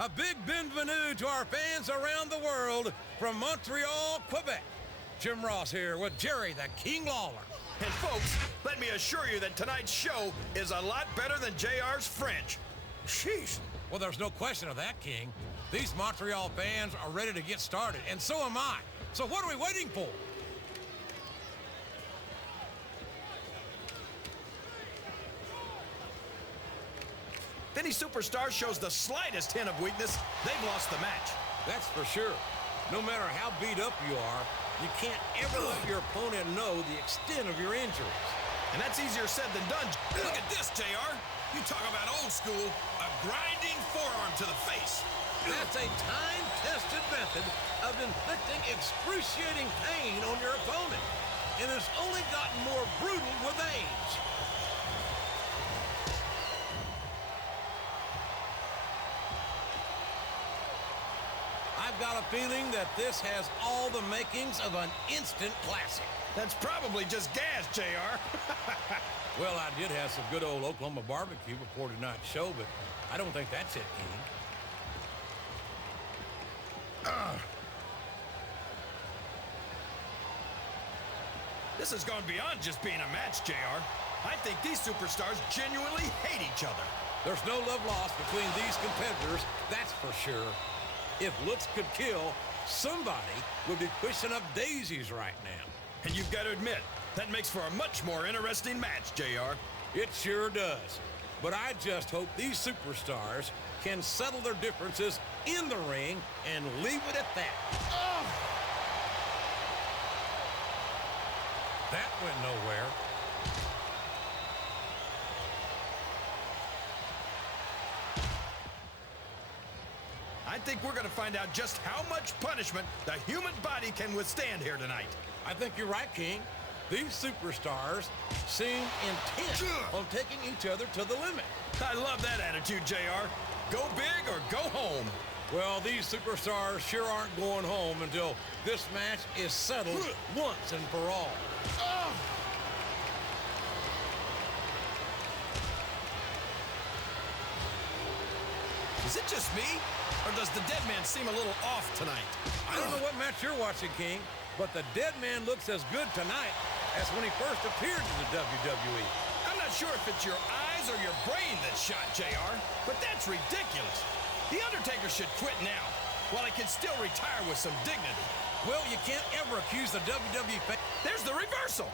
A big bienvenue to our fans around the world from Montreal, Quebec. Jim Ross here with Jerry the King Lawler. And folks, let me assure you that tonight's show is a lot better than JR's French. Sheesh. Well, there's no question of that, King. These Montreal fans are ready to get started, and so am I. So what are we waiting for? If any superstar shows the slightest hint of weakness, they've lost the match. That's for sure. No matter how beat up you are, you can't ever let your opponent know the extent of your injuries. And that's easier said than done. Look at this, JR. You talk about old school, a grinding forearm to the face. That's a time-tested method of inflicting excruciating pain on your opponent. And it's only gotten more brutal with age. I've got a feeling that this has all the makings of an instant classic. That's probably just gas, JR. Well, I did have some good old Oklahoma barbecue before tonight's show, but I don't think that's it, King. This has gone beyond just being a match, JR. I think these superstars genuinely hate each other. There's no love lost between these competitors, that's for sure. If looks could kill, somebody would be pushing up daisies right now. And you've got to admit, that makes for a much more interesting match, JR. It sure does. But I just hope these superstars can settle their differences in the ring and leave it at that. Oh! That went nowhere. I think we're going to find out just how much punishment the human body can withstand here tonight. I think you're right, King. These superstars seem intent on taking each other to the limit. I love that attitude, JR. Go big or go home. Well, these superstars sure aren't going home until this match is settled once and for all. Oh! Is it just me, or does the dead man seem a little off tonight? I don't know what match you're watching, King, but the dead man looks as good tonight as when he first appeared in the WWE. I'm not sure if it's your eyes or your brain that's shot, JR, but that's ridiculous. The Undertaker should quit now, while he can still retire with some dignity. Well, you can't ever accuse the WWE. There's the reversal.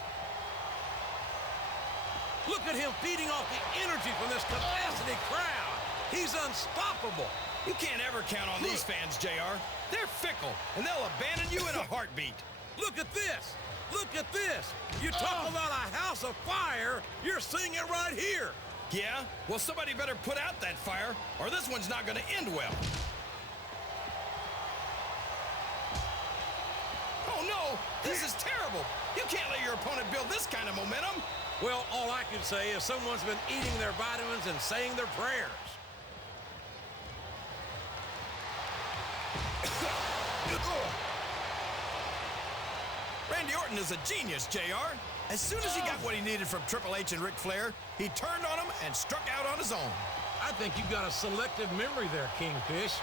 Look at him feeding off the energy from this capacity crowd. He's unstoppable. You can't ever count on these fans, JR. They're fickle, and they'll abandon you in a heartbeat. Look at this. Look at this. You talk about a house of fire, you're seeing it right here. Yeah? Well, somebody better put out that fire, or this one's not going to end well. Oh, no! This is terrible! You can't let your opponent build this kind of momentum! Well, all I can say is someone's been eating their vitamins and saying their prayers. Randy Orton is a genius, JR. As soon as he got what he needed from Triple H and Ric Flair, he turned on him and struck out on his own. I think you've got a selective memory there, Kingfish.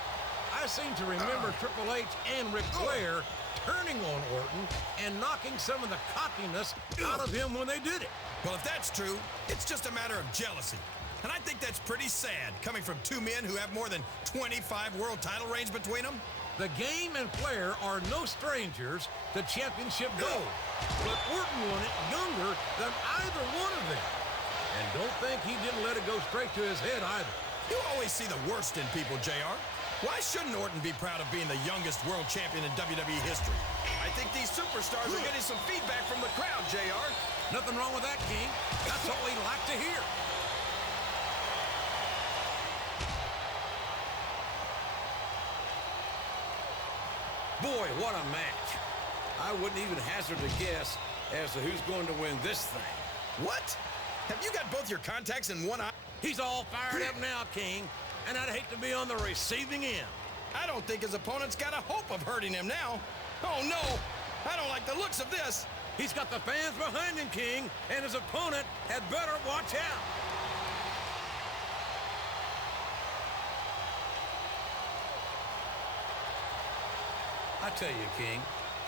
I seem to remember Triple H and Ric Flair turning on Orton and knocking some of the cockiness out of him when they did it. Well, if that's true, it's just a matter of jealousy. And I think that's pretty sad, coming from two men who have more than 25 world title reigns between them. The Game and Flair are no strangers to championship gold, but Orton won it younger than either one of them. And don't think he didn't let it go straight to his head either. You always see the worst in people, JR. Why shouldn't Orton be proud of being the youngest world champion in WWE history? I think these superstars are getting some feedback from the crowd, JR. Nothing wrong with that, King. That's what we like to hear. Boy, what a match. I wouldn't even hazard a guess as to who's going to win this thing. What? Have you got both your contacts in one eye? He's all fired up now, King, and I'd hate to be on the receiving end. I don't think his opponent's got a hope of hurting him now. Oh, no! I don't like the looks of this. He's got the fans behind him, King, and his opponent had better watch out. I tell you, King,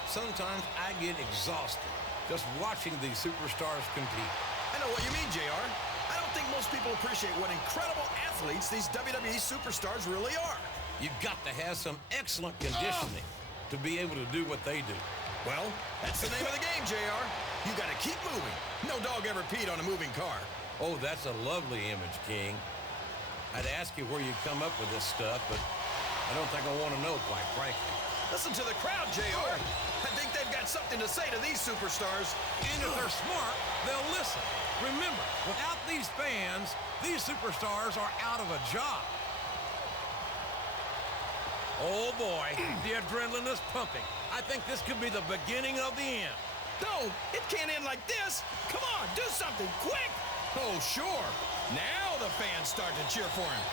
sometimes I get exhausted just watching these superstars compete. I know what you mean, JR. I don't think most people appreciate what incredible athletes these WWE superstars really are. You've got to have some excellent conditioning to be able to do what they do. Well, that's the name of the game, JR. You got to keep moving. No dog ever peed on a moving car. Oh, that's a lovely image, King. I'd ask you where you come up with this stuff, but I don't think I want to know, quite frankly. Listen to the crowd, JR. I think they've got something to say to these superstars. And if they're smart, they'll listen. Remember, without these fans, these superstars are out of a job. Oh, boy, the adrenaline is pumping. I think this could be the beginning of the end. No, it can't end like this. Come on, do something, quick. Oh, sure. Now the fans start to cheer for him.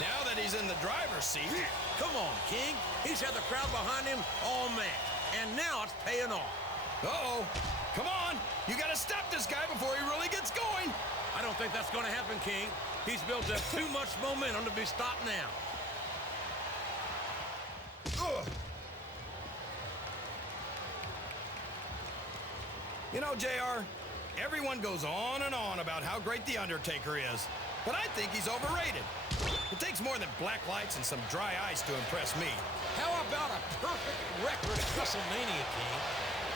Now that he's in the driver's seat. Come on, King. He's had the crowd behind him all match, and now it's paying off. Uh-oh. Come on. You got to stop this guy before he really gets going. I don't think that's going to happen, King. He's built up too much momentum to be stopped now. Ugh. You know, JR, everyone goes on and on about how great The Undertaker is, but I think he's overrated. It takes more than black lights and some dry ice to impress me. How about a perfect record at WrestleMania, King?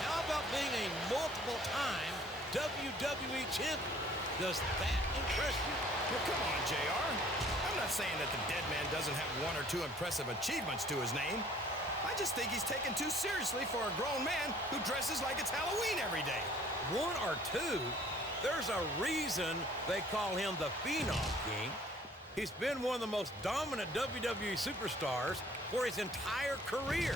How about being a multiple-time WWE champion? Does that impress you? Well, come on, JR. I'm not saying that the dead man doesn't have one or two impressive achievements to his name. I just think he's taken too seriously for a grown man who dresses like it's Halloween every day. One or two? There's a reason they call him the Phenom, King. He's been one of the most dominant WWE superstars for his entire career.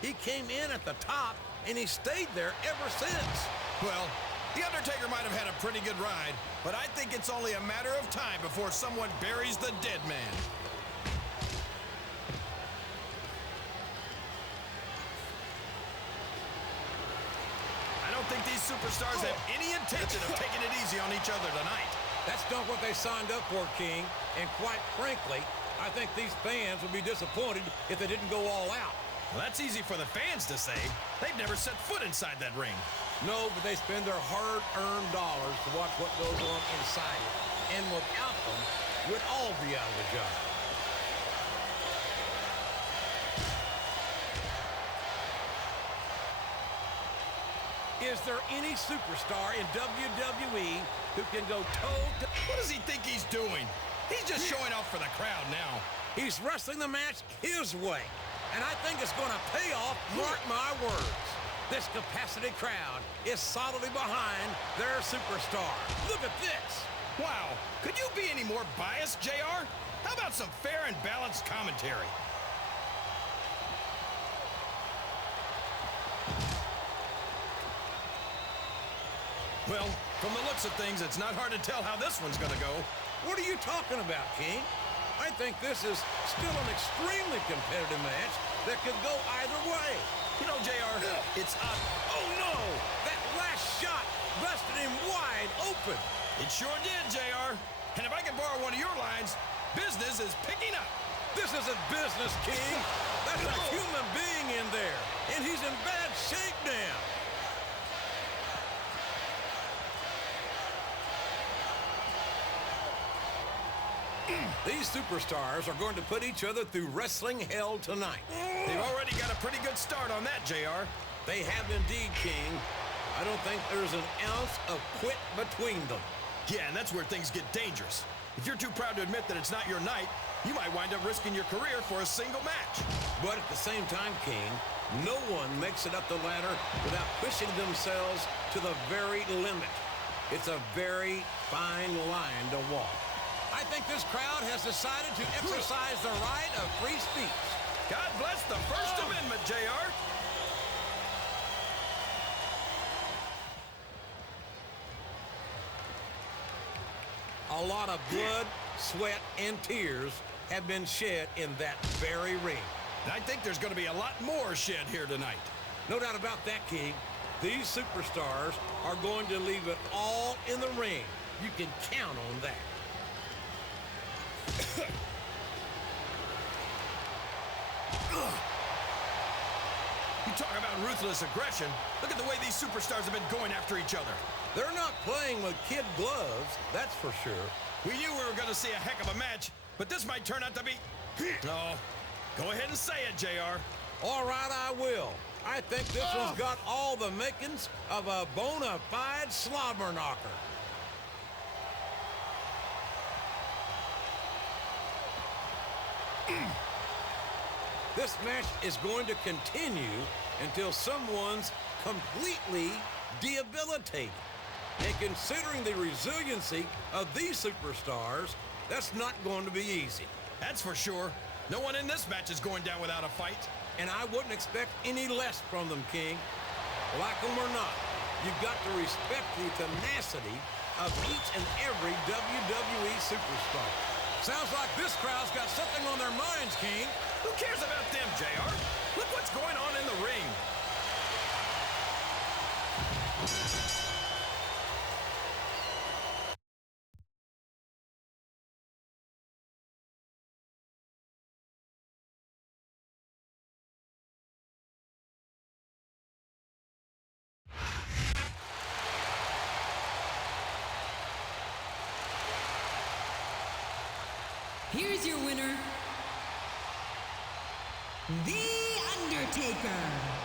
He came in at the top, and he stayed there ever since. Well, The Undertaker might have had a pretty good ride, but I think it's only a matter of time before someone buries the dead man. I don't think these superstars have any intention of taking it easy on each other tonight. That's not what they signed up for, King. And quite frankly, I think these fans would be disappointed if they didn't go all out. Well, that's easy for the fans to say. They've never set foot inside that ring. No, but they spend their hard-earned dollars to watch what goes on inside it. And without them, we'd all be out of a job. Is there any superstar in WWE who can go toe-to-toe? What does he think he's doing? He's just showing off for the crowd now. He's wrestling the match his way. And I think it's going to pay off, mark my words. This capacity crowd is solidly behind their superstar. Look at this. Wow, could you be any more biased, JR? How about some fair and balanced commentary? Well, from the looks of things, it's not hard to tell how this one's going to go. What are you talking about, King? I think this is still an extremely competitive match that could go either way. You know, JR, it's up. Oh, no! That last shot busted him wide open. It sure did, JR. And if I can borrow one of your lines, business is picking up. This isn't business, King. That's a human being in there, and he's in bad shape now. These superstars are going to put each other through wrestling hell tonight. They've already got a pretty good start on that, JR. They have indeed, King. I don't think there's an ounce of quit between them. Yeah, and that's where things get dangerous. If you're too proud to admit that it's not your night, you might wind up risking your career for a single match. But at the same time, King, no one makes it up the ladder without pushing themselves to the very limit. It's a very fine line to walk. I think this crowd has decided to exercise the right of free speech. God bless the First Amendment, JR. A lot of blood, sweat, and tears have been shed in that very ring. And I think there's going to be a lot more shed here tonight. No doubt about that, King. These superstars are going to leave it all in the ring. You can count on that. You talk about ruthless aggression. Look at the way these superstars have been going after each other. They're not playing with kid gloves, that's for sure. We knew we were going to see a heck of a match, but this might turn out to be... No. Go ahead and say it, JR. All right, I will. I think this one's got all the makings of a bona fide slobber knocker. This match is going to continue until someone's completely debilitated. And considering the resiliency of these superstars, that's not going to be easy. That's for sure. No one in this match is going down without a fight. And I wouldn't expect any less from them, King. Like them or not, you've got to respect the tenacity of each and every WWE superstar. Sounds like this crowd's got something on their minds, King. Who cares about them, JR? Look what's going on in the ring. Here's your winner, The Undertaker.